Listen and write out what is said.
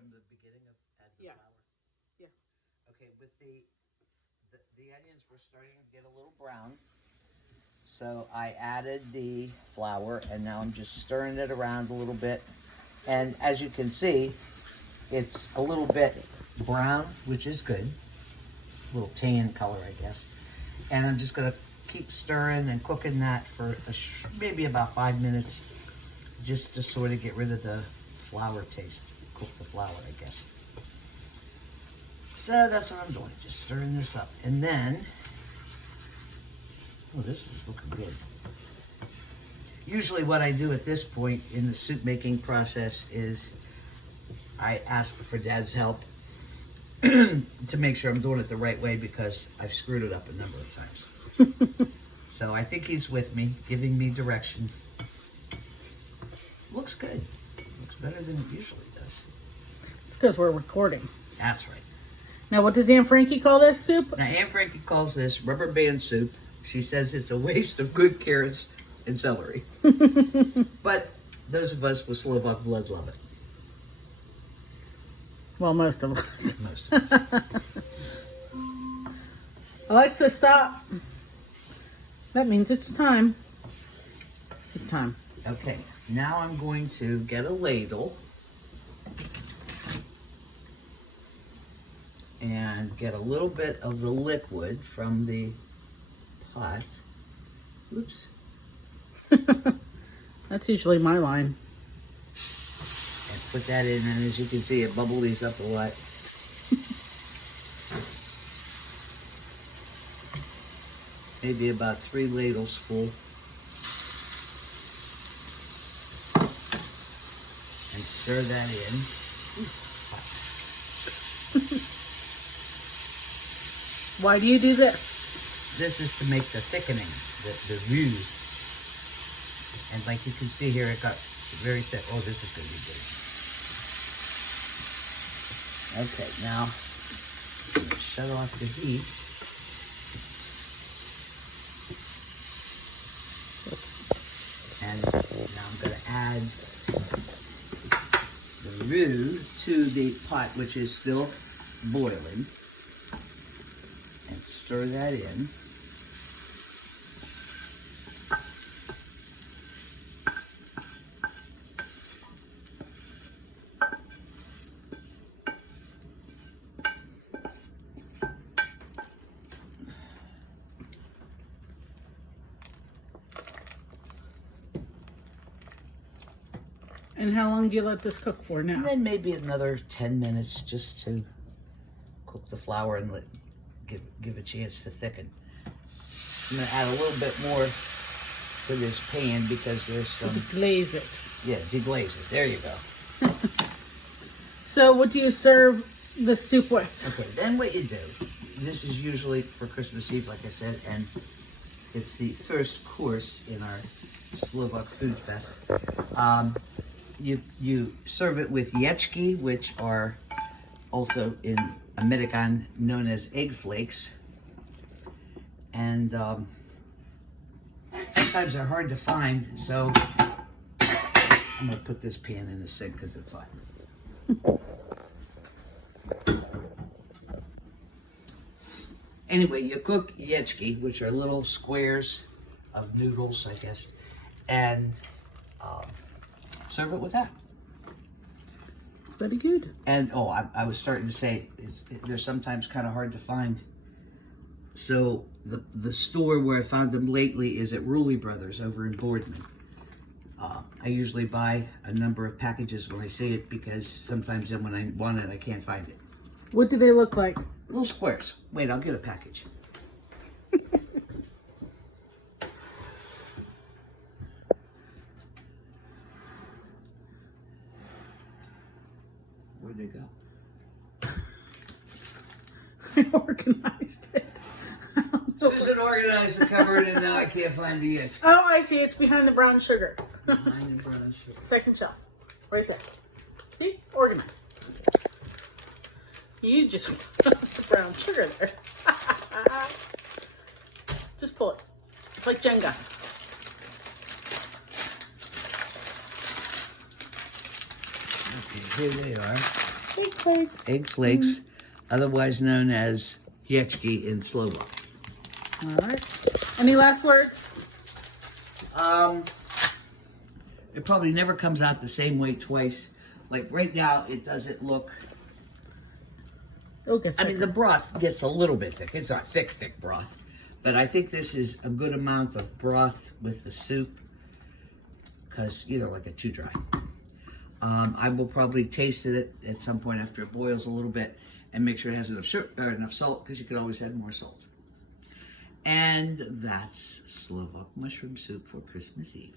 from the beginning of add the flour? Yeah. Okay, with the onions were starting to get a little brown. So I added the flour, and now I'm just stirring it around a little bit. And as you can see, it's a little bit brown, which is good. A little tan color, I guess. And I'm just gonna keep stirring and cooking that for maybe about 5 minutes, just to sort of get rid of the flour taste. Cook the flour, I guess. So that's what I'm doing, just stirring this up. And then, oh, this is looking good. Usually what I do at this point in the soup making process is I ask for Dad's help to make sure I'm doing it the right way, because I've screwed it up a number of times. So I think he's with me, giving me direction. Looks good. Looks better than it usually does. It's because we're recording. That's right. Now, what does Aunt Frankie call this soup? Now, Aunt Frankie calls this rubber band soup. She says it's a waste of good carrots and celery. But those of us with Slovak blood love it. Well, most of us. Most of us. Alexa, stop. That means it's time. It's time. Okay, now I'm going to get a ladle and get a little bit of the liquid from the pot. Oops. That's usually my line. And put that in, and as you can see, it bubbles up a lot. Maybe about 3 ladles full. And stir that in. Why do you do this? This is to make the thickening, the roux. And like you can see here, it got very thick. Oh, this is going to be good. Okay, now I'm going to shut off the heat. And now I'm going to add the roux to the pot, which is still boiling, and stir that in. And how long do you let this cook for now? And then maybe another 10 minutes just to cook the flour and give a chance to thicken. I'm going to add a little bit more to this pan because there's some... Glaze it. Yeah, deglaze it. There you go. So what do you serve the soup with? Okay, then what you do, this is usually for Christmas Eve, like I said, and it's the first course in our Slovak Food Fest. You serve it with ječky, which are also in American known as egg flakes. And sometimes they're hard to find, so I'm going to put this pan in the sink because it's hot. Anyway, you cook ječky, which are little squares of noodles, I guess, and serve it with that. Very good. And, oh, I was starting to say, they're sometimes kind of hard to find. So the store where I found them lately is at Rulli Brothers over in Boardman. I usually buy a number of packages when I see it, because sometimes then when I want it, I can't find it. What do they look like? Little squares. Wait, I'll get a package. Where'd they go? I organized it. Susan organized the cupboard, and now I can't find the ječky. Oh, I see. It's behind the brown sugar. Behind the brown sugar. Second shelf. Right there. See? Organized. You just put the brown sugar there. Just pull it. It's like Jenga. Okay, here they are. Egg flakes. Egg flakes, otherwise known as ječky in Slovak. All right. Any last words? It probably never comes out the same way twice. Like right now, it doesn't look. Okay. I mean, the broth gets a little bit thick. It's not thick broth. But I think this is a good amount of broth with the soup. Because, like a too dry. I will probably taste it at some point after it boils a little bit. And make sure it has enough salt. Because you can always add more salt. And that's Slovak mushroom soup for Christmas Eve.